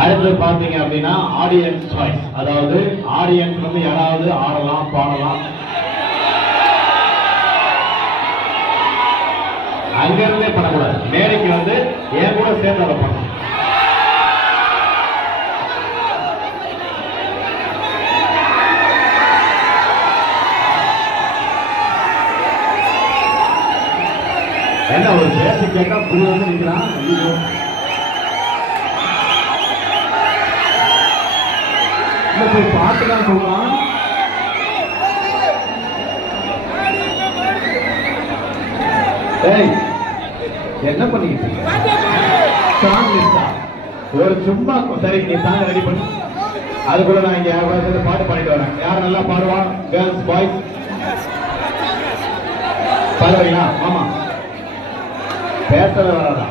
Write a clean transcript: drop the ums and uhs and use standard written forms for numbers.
அடுத்து பாத்தீங்க அப்படின்னா ஆடியன்ஸ் சாய்ஸ், அதாவது ஆடியன்ஸ் வந்து யாராவது ஆடலாம் பாடலாம். அங்க இருந்தே பண்ணக்கூடாது, மேடைக்கு வந்து என் கூட சேர்ந்து அதை பண்ணணும். என்ன ஒரு பேசி கேட்டா புரிய வந்து நிற்கிறான். பாட்டுதான் சொல்றான். என்ன பண்ணிக்கிட்டு ஒரு சும்மா சரி நீ சாங் ரெடி பண்ணி அது கூட நான் இங்க பாட்டு பண்ணிட்டு வரேன். யார் நல்லா பாடுவா? கேர்ள்ஸ் பாய்ஸ் பாடுவீங்களா? ஆமா பேசுறது வராதா?